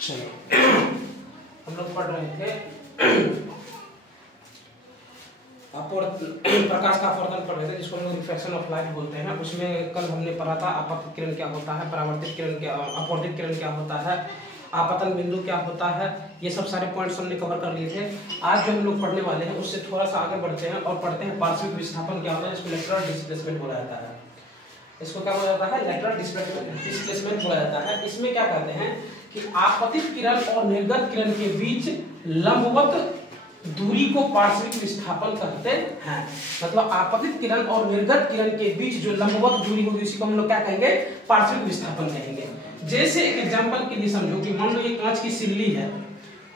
चलो हम लोग पढ़ रहे थे प्रकाश का अपवर्तन पढ़ रहे थे, जिसको हम लोग रिफ्रैक्शन ऑफ लाइट बोलते हैं। उसमें कल हमने पढ़ा था आपतित किरण क्या होता है, परावर्तित किरण क्या, अपवर्तित किरण क्या होता है, आपतन बिंदु क्या होता है, ये सब सारे पॉइंट्स हमने कवर कर लिए थे। आज जो हम लोग पढ़ने वाले हैं उससे थोड़ा सा आगे बढ़ते हैं और पढ़ते हैं पार्श्विक विस्थापन क्या होता है, जिसको लेटरल डिस्प्लेसमेंट बोला जाता है। इसको क्या बोला जाता है, लेटरल डिस्प्लेसमेंट बोला जाता है। इसमें क्या कहते हैं कि आपतित किरण और निर्गत किरण के बीच लंबवत दूरी को पार्श्विक विस्थापन कहते हैं। मतलब आपतित किरण और निर्गत किरण के बीच जो लंबवत दूरी होगी उसी को हम लोग क्या कहेंगे, पार्श्विक विस्थापन कहेंगे। जैसे एक एग्जांपल के लिए समझो कि मान लो ये कांच की सिल्ली है,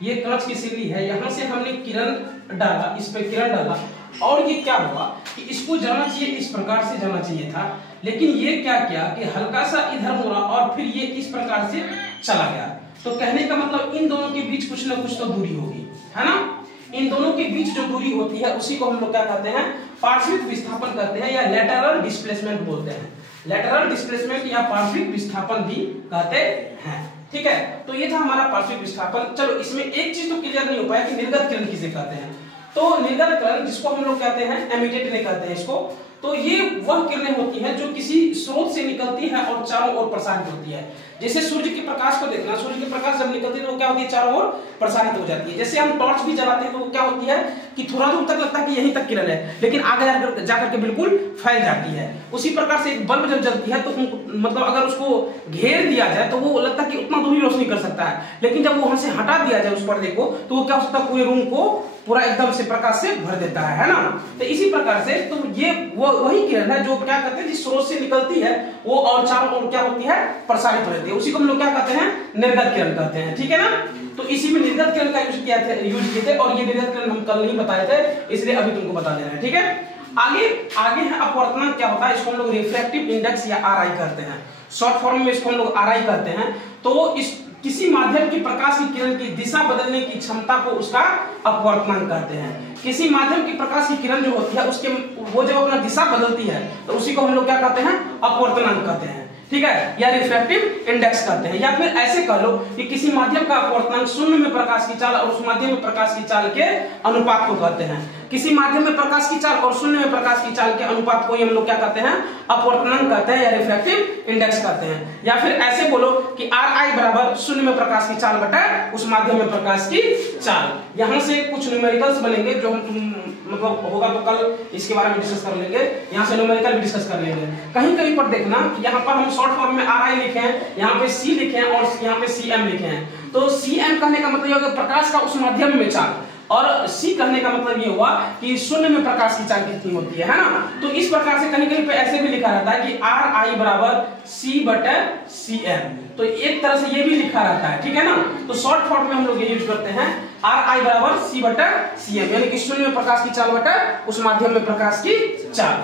ये कांच की सिल्ली है, यहाँ से हमने किरण डाला, इस पे किरण डाला और ये क्या हुआ कि इसको जाना चाहिए, इस प्रकार से जाना चाहिए था, लेकिन ये क्या किया कि हल्का सा इधर मुड़ा और फिर ये इस प्रकार से चला गया। तो कहने का मतलब इन दोनों के बीच कुछ ना कुछ तो दूरी होगी, है ना। इन दोनों के बीच जो दूरी होती है उसी को हम लोग क्या कहते हैं, पार्श्विक विस्थापन कहते हैं या लेटरल डिस्प्लेसमेंट बोलते हैं। लेटरल डिस्प्लेसमेंट या पार्श्विक विस्थापन भी कहते हैं, ठीक है। तो ये था हमारा पार्श्विक विस्थापन। चलो इसमें एक चीज तो क्लियर नहीं हो पाया कि निर्गत किरण किसे कहते हैं। तो निर्गत किरण जिसको हम लोग कहते हैं एमिटेड रे कहते हैं इसको, तो ये वह किरणें होती हैं जो किसी स्रोत से निकलती है और चारों ओर प्रसारित होती है। जैसे सूर्य के प्रकाश को देखना, सूर्य के प्रकाश जब निकलती है तो क्या होती है, चारों ओर प्रसारित हो जाती है। जैसे हम टॉर्च भी जलाते हैं तो वो क्या होती है कि थोड़ा दूर तक लगता है कि यहीं तक किरण है, लेकिन आगे जाकर के बिल्कुल फैल जाती है। उसी प्रकार से एक बल्ब जब जलती है तो मतलब अगर उसको घेर दिया जाए तो वो लगता है कि उतना दूर ही रोशनी कर सकता है, लेकिन जब वो वहां से हटा दिया जाए उस पर्दे को तो वो क्या हो सकता है, पूरे रूम को पूरा एकदम से प्रकाश से भर देता है ना। तो इसी प्रकार से तो ये वो वही किरण है जो क्या कहते हैं, जिस स्रोत से निकलती है वो और चारों ओर क्या होती है, प्रसारित हो जाती है। उसी को हम लोग क्या कहते हैं, निर्गत किरण कहते हैं, ठीक है ना। तो इसी में निर्गत किरण का यूज किए थे और ये निर्गत किरण हम कल नहीं बताए थे, इसलिए अभी तुमको बता दे रहे हैं, ठीक है। आगे है अपवर्तनांक क्या होता है, इसको हम लोग रिफ्रैक्टिव इंडेक्स या RI कहते हैं। शॉर्ट फॉर्म में इसको हम लोग RI कहते हैं। तो इस किसी माध्यम की प्रकाश की किरण की दिशा बदलने की क्षमता को उसका अपवर्तनांक कहते हैं। किसी माध्यम की प्रकाश की किरण जो होती है उसके वो जब अपना दिशा बदलती है तो उसी को हम लोग क्या कहते हैं, अपवर्तनांक कहते हैं, ठीक है, या रिफ्रैक्टिव इंडेक्स कहते हैं। या फिर ऐसे कह लो कि किसी माध्यम का अपवर्तनांक शून्य में प्रकाश की चाल और उस माध्यम में प्रकाश की चाल के अनुपात को कहते हैं। किसी माध्यम में प्रकाश की चाल और शून्य में प्रकाश की चाल के अनुपात को ही हम लोग क्या कहते हैं, अपवर्तनांक कहते हैं या रिफ्रैक्टिव इंडेक्स कहते हैं। या फिर ऐसे बोलो कि RI बराबर शून्य में प्रकाश की चाल बटा उस माध्यम में प्रकाश की चाल। यहाँ से कुछ न्यूमेरिकल्स बनेंगे जो हम मतलब होगा तो कल इसके बारे में डिस्कस कर लेंगे, यहाँ से न्यूमेरिकल भी डिस्कस कर लेंगे। कहीं कहीं पर देखना कि यहाँ पर हम शॉर्ट फॉर्म में RI लिखे हैं, यहाँ पे C लिखे हैं और यहाँ पे CM लिखे हैं। तो CM कहने का मतलब ये होगा प्रकाश का उस माध्यम में चाल, और C कहने का मतलब ये हुआ कि शून्य में प्रकाश की चाल कितनी होती है ना। तो इस प्रकार से कहीं कहीं पे ऐसे भी लिखा रहता है कि RI बराबर C बटे CM, तो एक तरह से ये भी लिखा रहता है, ठीक है ना। तो शॉर्ट फॉर्म में हम लोग ये यूज करते हैं RI बराबर C बटे CM, यानी कि शून्य में प्रकाश की चाल बटे उस माध्यम में प्रकाश की चाल।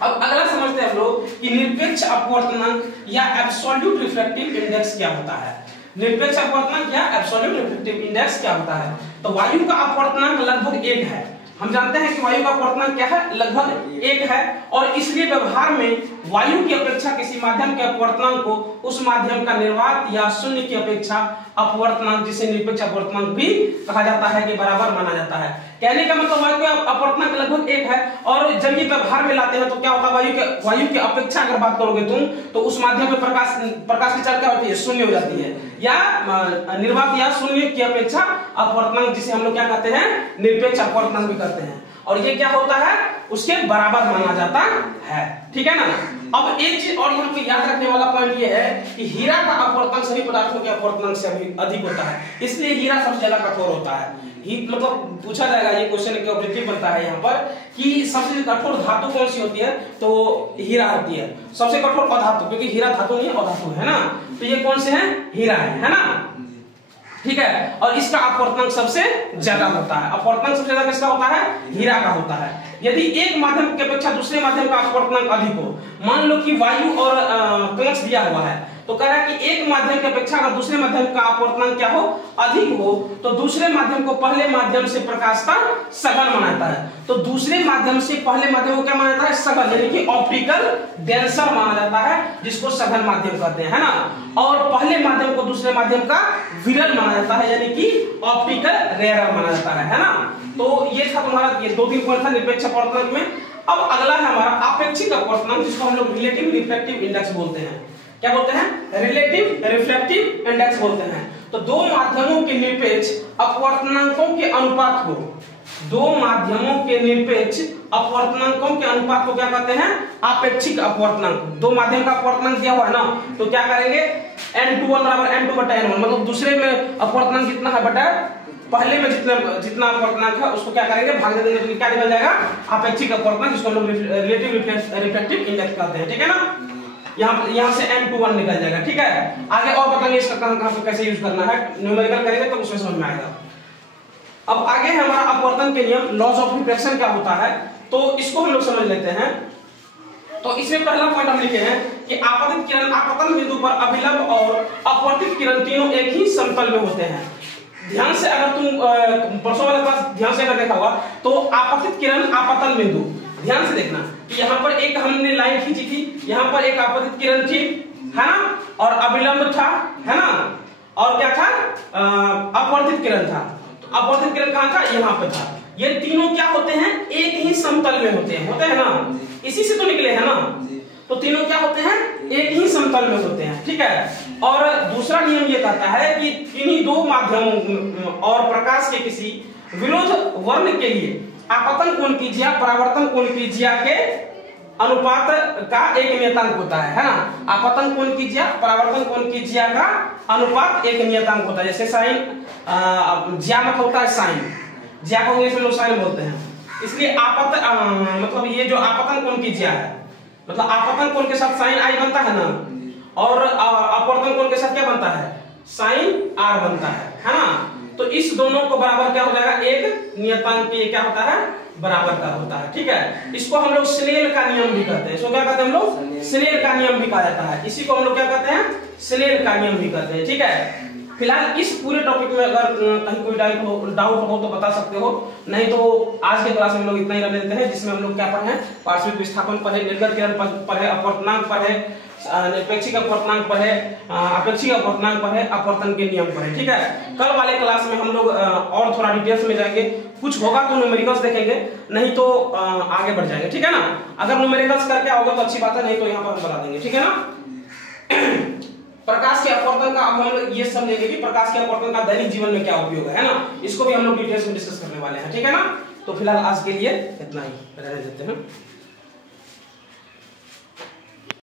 अब अगला समझते हैं हम लोग कि निरपेक्ष अपवर्तनांक या एब्सोल्यूट रिफ्रैक्टिव इंडेक्स क्या होता है। निरपेक्ष अपवर्तनांक या एब्सोल्यूट रिफ्रैक्टिव इंडेक्स क्या होता है। तो वायु का अपवर्तनांक लगभग 1 है। हम जानते हैं कि वायु का अपवर्तनांक क्या है, लगभग 1 है, और इसलिए व्यवहार में वायु की अपेक्षा किसी माध्यम के अपवर्तनांक को उस माध्यम का निर्वात या शून्य की अपेक्षा अपवर्तनांक, जिसे निरपेक्ष अपवर्तनांक भी कहा जाता है, के बराबर माना जाता है। कहने का मतलब वायु का अपवर्तनांक लगभग 1 है, और जब ये व्यवहार में लाते हैं तो क्या होता है, वायु की अपेक्षा अगर बात करोगे तुम तो उस माध्यम में प्रकाश की चाल क्या होती है, शून्य हो जाती है, या निर्वात या शून्य की अपेक्षा अपवर्तनांक, जिसे हम लोग क्या कहते हैं, निरपेक्ष अपवर्तनांक भी कहते हैं। और ये क्या होता है, उसके बराबर माना जाता है, ठीक है ना। अब एक चीज और यहाँ पे याद रखने वाला पॉइंट ये है कि हीरा का अपवर्तनांक सभी पदार्थों के अपवर्तनांक से अधिक होता है, इसलिए हीरा सबसे ज्यादा कठोर होता है। मतलब पूछा जाएगा, ये क्वेश्चन के ऑब्जेक्टिव बनता है यहाँ पर कि सबसे कठोर धातु कौन सी होती है, तो हीरा होती है सबसे कठोर अधातु, क्योंकि हीरा धातु नहीं है अधातु है ना। तो ये कौन से हैं, हीरा है ना, ठीक है। और इसका अपवर्तनांक सबसे ज्यादा होता है। अपवर्तनांक सबसे ज्यादा किसका होता है, हीरा का होता है। यदि एक माध्यम की अपेक्षा दूसरे माध्यम का अपवर्तनांक अधिक हो, मान लो कि वायु और कांच दिया हुआ है, तो तो कह रहा है कि एक माध्यम की अपेक्षा अगर दूसरे माध्यम का अपवर्तनांक क्या हो, अधिक हो, तो दूसरे माध्यम को पहले माध्यम से प्रकाश का सघन माना है। तो दूसरे माध्यम से पहले माध्यम को क्या माना जाता है, सघन, यानी कि ऑप्टिकल डेंसर माना जाता है, जिसको सघन माध्यम कहते हैं, है ना। और पहले माध्यम को दूसरे माध्यम का विरल माना जाता है, यानी कि ऑप्टिकल रेयरर माना जाता है ना। तो ये था तुम्हारा, ये 2-3 पॉइंट था निरपेक्ष अपवर्तनांक में। अब अगला है हमारा अपेक्षिक अपवर्तनांक, जिसको हम लोग रिलेटिव रिफ्रैक्टिव इंडेक्स बोलते हैं। क्या बोलते हैं, रिलेटिव रिफ्रैक्टिव इंडेक्स बोलते हैं। तो दो माध्यमों के निरपेक्ष अपवर्तनांकों के अनुपात को, दो माध्यमों के निरपेक्ष अपवर्तनांकों के अनुपात को क्या कहते हैं, अपेक्षिक अपवर्तनांक। दो माध्यम का अपवर्तनांक दिया हुआ है ना, तो क्या करेंगे, n21 बराबर n2/n1, मतलब दूसरे में अपवर्तनांक कितना है बटा पहले में जितना अपवर्तनांक है उसको क्या करेंगे, भाग दे देंगे, तो क्या निकल जाएगा, अपेक्षिक अपवर्तनांक, जिसको हम लोग रिलेटिव रिफ्रैक्टिव इंडेक्स कहते हैं। ठीक है ना, यहाँ से n21 निकल जाएगा। ठीक है, आगे और बताएंगे इसका कहां पे कैसे यूज करना है, न्यूमेरिकल करेंगे तो उसमें समझ में आएगा। अब आगे है हमारा अपवर्तन के नियम, लॉज ऑफ रिफ्रैक्शन क्या होता है, तो इसको हम लोग समझ लेते हैं। तो इसमें पहला पॉइंट हम लिखे हैं कि आपतित किरण आपतन बिंदु पर अभिलंब और अपवर्तित किरण तीनों एक ही समतल में होते हैं। ध्यान से अगर तुम परसों वाले क्लास ध्यान से अगर देखा हुआ तो आपतित किरण आपतन बिंदु, ध्यान से देखना कि यहाँ पर एक हमने लाइन खींची थी, यहाँ पर एक आपतित किरण थी, है ना, और अभिलंब था, है ना, और क्या था, अपवर्तित किरण था। तो अपवर्तित किरण कहाँ था, यहाँ पे था। ये तीनों क्या होते हैं, एक ही समतल में होते हैं ना, इसी से तो निकले हैं ना। तो तीनों क्या होते हैं, एक ही समतल में होते हैं। ठीक है, और दूसरा नियम ये कहता है कि किन्हीं दो माध्यमों और प्रकाश के किसी विरोध वर्ण के लिए आपतन कोण की ज्या परावर्तन कोण की ज्या के अनुपात का एक नियतांक होता है ना। आपतन कोण की ज्या परावर्तन कोण की ज्या का अनुपात एक नियतांक होता है। जैसे साइन, ज्या मतलब होता है साइन, ज्या को इंग्लिश में लोग साइन बोलते हैं, इसलिए मतलब ये जो आपतन कोण की ज्या है, मतलब आपतन कोण के साथ साइन आई बनता है ना, और अपवर्तन कोण के साथ क्या बनता है, साइन आर बनता है ना। तो इस दोनों को बराबर क्या हो जाएगा, एक नियतांक के क्या होता है, बराबर का होता है। ठीक है, इसको हम लोग स्नेल का नियम भी कहते हैं। इसको क्या कहते हैं हम लोग, स्नेल का नियम भी कहा जाता है। इसी को हम लोग क्या कहते हैं, स्नेल का नियम भी कहते हैं। ठीक है, फिलहाल इस पूरे टॉपिक में अगर कहीं कोई डाउट हो तो बता सकते हो, नहीं तो आज के क्लास में हम लोग इतना ही रह लेते हैं, जिसमें हम लोग क्या पढ़े हैं, पार्श्विक विस्थापन पढ़े, निर्गत किरण पढ़े, अपवर्तनांक पढ़े, निरपेक्षिक अपवर्तनांक पढ़े, अपेक्षिक अपवर्तनांक पढ़े, अपवर्तन के नियम पढ़े। ठीक है, कल वाले क्लास में हम लोग और थोड़ा डिटेल्स में जाएंगे, कुछ होगा तो न्यूमेरिकल्स देखेंगे, नहीं तो आगे बढ़ जाएंगे। ठीक है ना, अगर न्यूमेरिकल्स करके आओगे तो अच्छी बात है, नहीं तो यहाँ पर हम बता देंगे। ठीक है ना। प्रकाश के अपवर्तन का अब हम लोग ये सब लेंगे कि प्रकाश के अपवर्तन का दैनिक जीवन में क्या उपयोग है ना, इसको भी हम लोग डिटेल्स में डिस्कस करने वाले हैं। ठीक है ना, तो फिलहाल आज के लिए इतना ही रहने देते हैं।